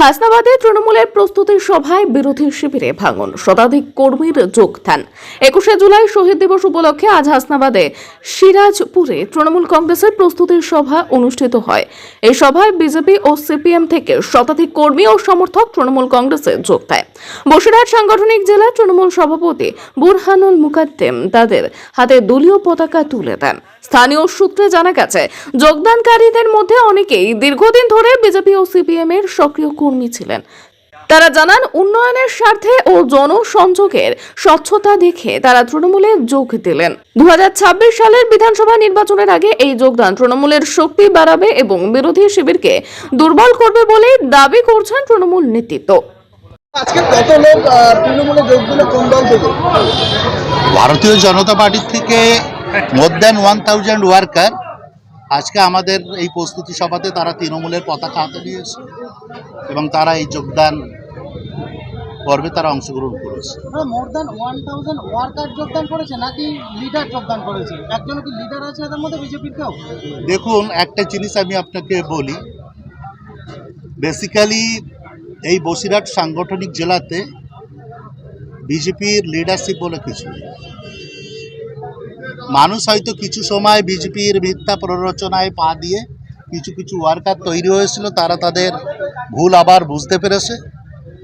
হাসনাবাদে তৃণমূলের প্রস্তুতি সভায় বিরোধী শিবিরে ভাঙন। শতাধিক কর্মীর যোগদান একুশে জুলাই শহীদ দিবস উপলক্ষে আজ হাসনাবাদে সিরাজপুরে তৃণমূল কংগ্রেসের প্রস্তুতি সভা অনুষ্ঠিত হয়। এই সভায় বিজেপি ও সিপিএম থেকে শতাধিক কর্মী ও সমর্থক তৃণমূল কংগ্রেসে যোগ দেয়। বসিরহাট সাংগঠনিক জেলা তৃণমূল সভাপতি বুরহানুল মুকাদ্দেম তাদের হাতে দলীয় পতাকা তুলে দেন। স্থানীয় সূত্রে জানা গেছে, যোগদানকারীদের মধ্যে অনেকেই দীর্ঘদিন ধরে বিজেপি ও সিপিএম এর সক্রিয় কর্মী ছিলেন। তারা জানান উন্নয়নের স্বার্থে ও জনসংযোগের স্বচ্ছতা দেখে তারা তৃণমূলে যোগ দিলেন। দু সালের বিধানসভা নির্বাচনের আগে এই যোগদান তৃণমূলের শক্তি বাড়াবে এবং বিরোধী শিবিরকে দুর্বল করবে বলেই দাবি করছেন তৃণমূল নেতৃত্ব। আজকে কত লোক তৃণমূলে যোগ দিল কোন দল থেকে? ভারতীয় জনতা পার্টির থেকে more than one thousand worker. আজকে আমাদের এই প্রস্তুতি সভাতে তারা তৃণমূলের পতাকা হাতে নিয়েছে এবং তারা এই যোগদান পর্বে তারা অংশগ্রহণ করেছে। More than one thousand worker যোগদান করেছে নাকি লিডার যোগদান করেছে? একজন কি লিডার আছে এদের মধ্যে বিজেপির কেউ? দেখুন একটা জিনিস আমি আপনাকে বলি। বেসিক্যালি এই বসিরহাট সাংগঠনিক জেলাতে বিজেপির লিডারশিপ বলে কিছু নেই। মানুষ হয়তো কিছু সময় বিজেপির মিথ্যা প্ররোচনায় পা দিয়ে কিছু কিছু ওয়ার্কার তৈরি হয়েছিল তারা তাদের ভুল আবার বুঝতে পেরেছে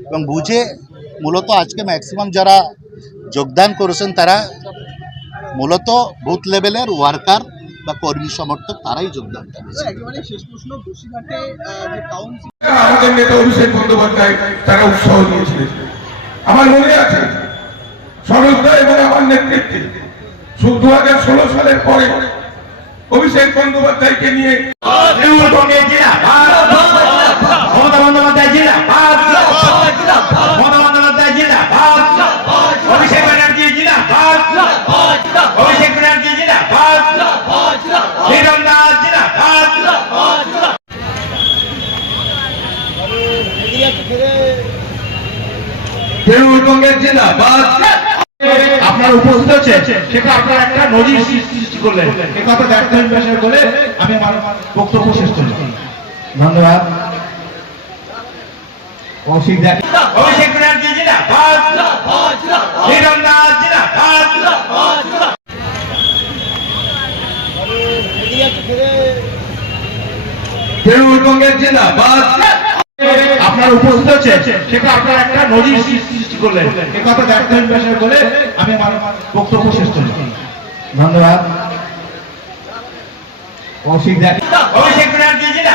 এবং বুঝে মূলত আজকে ম্যাক্সিমাম যারা যোগদান করেছেন তারা মূলত বুথ লেভেলের ওয়ার্কার বা কর্মী সমর্থক তারাই যোগদান করেছে। একেবারে শেষ প্রশ্ন বসিরহাটে যে কাউন্সিল আমাদের নেতা অভিষেক বন্দ্যোপাধ্যায় তারা উৎসাহ দিয়েছিলেন আমার মনে আছে সরোজদা এবং আমার নেতৃত্বে দু হাজার ষোলো সালের পরে অভিষেক বন্দ্যোপাধ্যায়কে নিয়ে মমতা বন্দ্যোপাধ্যায় জিন্দাবাদ। মমতা বন্দ্যোপাধ্যায় জিন্দাবাদ। অভিষেক ব্যানার্জি জিন্দাবাদ। অভিষেক ব্যানার্জি জিন্দাবাদ। হিরণ দাস জিন্দাবাদ। তৃণমূল কংগ্রেস জিন্দাবাদ। আপনার উপস্থিত হচ্ছে সেটা আপনার একটা নজির সৃষ্টি করলেন। এ কথা দেখতে পেশের বলে আমি আমার বক্তব্য শেষ করছি ধন্যবাদ। দেখ অভিষেক ব্যানার্জি হিরণ দাস জিন্দাবাদ। তৃণমূল কংগ্রেস জিন্দাবাদ। আপনার উপস্থিত হচ্ছে সেটা আপনার একটা নজির সৃষ্টি করলেন। এ কথা দেখবেন পেশের বলে আমি আমার বক্তব্য শেষ করি ধন্যবাদ। অভিষেক ব্যানার্জি জিনা